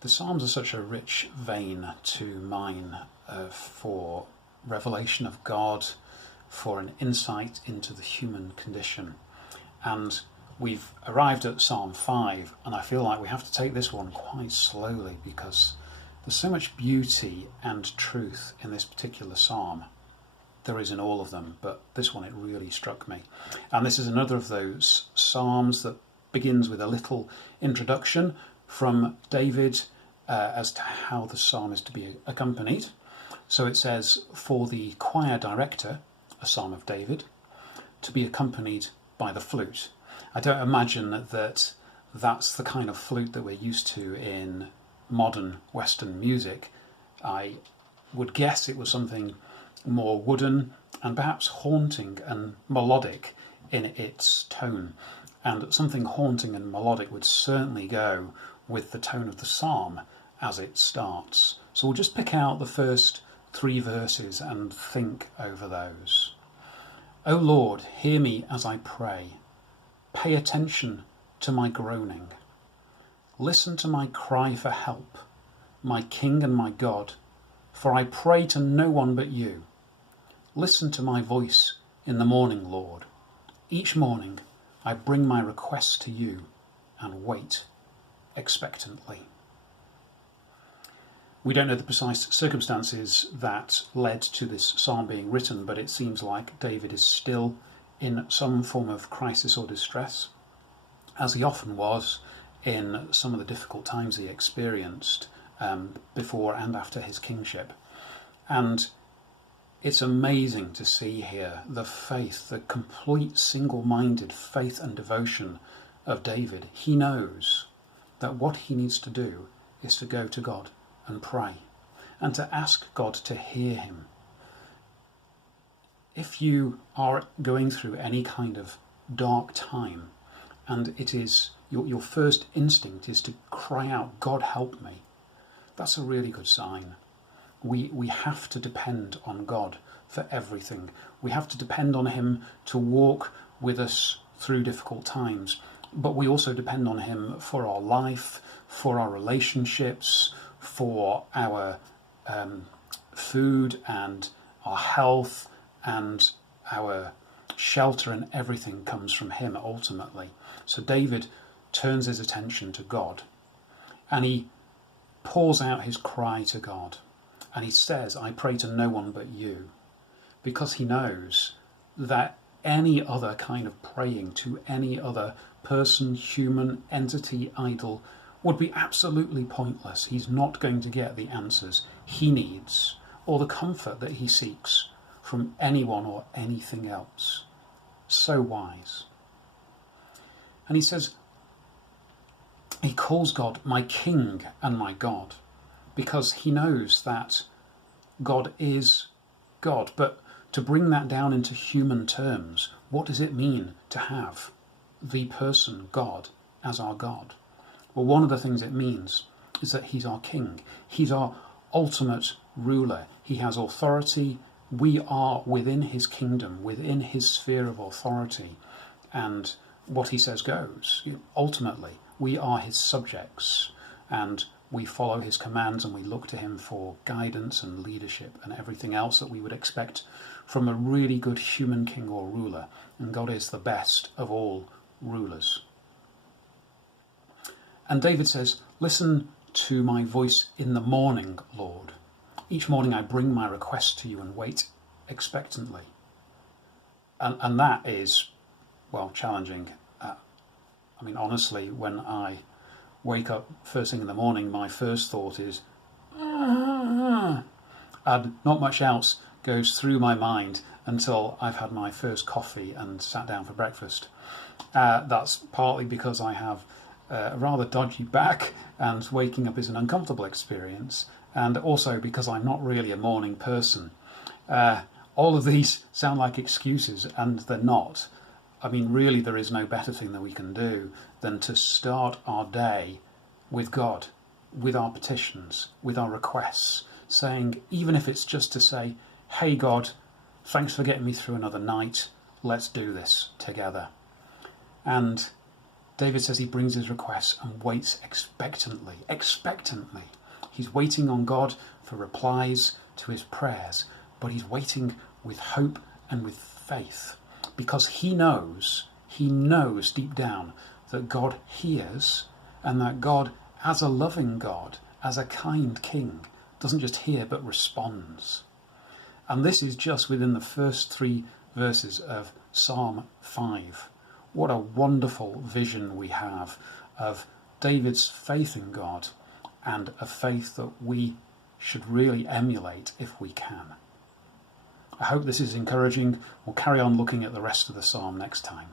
The Psalms are such a rich vein to mine for revelation of God, for an insight into the human condition. And we've arrived at Psalm 5, and I feel like we have to take this one quite slowly because there's so much beauty and truth in this particular psalm. There is in all of them, but this one, it really struck me. And this is another of those psalms that begins with a little introduction from David as to how the psalm is to be accompanied. So it says, for the choir director, a psalm of David, to be accompanied by the flute. I don't imagine that that's the kind of flute that we're used to in modern Western music. I would guess it was something more wooden and perhaps haunting and melodic in its tone. And something haunting and melodic would certainly go with the tone of the psalm as it starts. So we'll just pick out the first 3 verses and think over those. O Lord, hear me as I pray. Pay attention to my groaning. Listen to my cry for help, my King and my God, for I pray to no one but you. Listen to my voice in the morning, Lord. Each morning I bring my requests to you and wait expectantly. We don't know the precise circumstances that led to this psalm being written, but it seems like David is still in some form of crisis or distress, as he often was in some of the difficult times he experienced before and after his kingship. And it's amazing to see here the faith, the complete single-minded faith and devotion of David. He knows that what he needs to do is to go to God and pray and to ask God to hear him. If you are going through any kind of dark time and it is your first instinct is to cry out, God help me, that's a really good sign. We have to depend on God for everything. We have to depend on him to walk with us through difficult times. But we also depend on him for our life, for our relationships, for our food and our health, and our shelter, and everything comes from him ultimately. So David turns his attention to God and he pours out his cry to God. And he says, I pray to no one but you, because he knows that any other kind of praying to any other person, human, entity, idol would be absolutely pointless. He's not going to get the answers he needs or the comfort that he seeks from anyone or anything else. So wise. And he says, he calls God my King and my God, because he knows that God is God. But to bring that down into human terms, what does it mean to have the person God as our God? Well, one of the things it means is that he's our King. He's our ultimate ruler. He has authority. We are within his kingdom, within his sphere of authority. And what he says goes. Ultimately, we are his subjects, and we follow his commands, and we look to him for guidance and leadership and everything else that we would expect from a really good human king or ruler. And God is the best of all rulers. And David says, listen to my voice in the morning, Lord. Each morning I bring my request to you and wait expectantly. And that is, well, challenging. I mean, honestly, when I wake up first thing in the morning, my first thought is, and not much else goes through my mind until I've had my first coffee and sat down for breakfast. That's partly because I have a rather dodgy back, and waking up is an uncomfortable experience, and also because I'm not really a morning person. All of these sound like excuses, and they're not. I mean, really, there is no better thing that we can do than to start our day with God, with our petitions, with our requests, saying, even if it's just to say, hey God, thanks for getting me through another night, let's do this together. And David says he brings his requests and waits expectantly. Expectantly. He's waiting on God for replies to his prayers, but he's waiting with hope and with faith, because he knows deep down that God hears, and that God, as a loving God, as a kind king, doesn't just hear but responds. And this is just within the first 3 verses of Psalm 5. What a wonderful vision we have of David's faith in God, and a faith that we should really emulate if we can. I hope this is encouraging. We'll carry on looking at the rest of the psalm next time.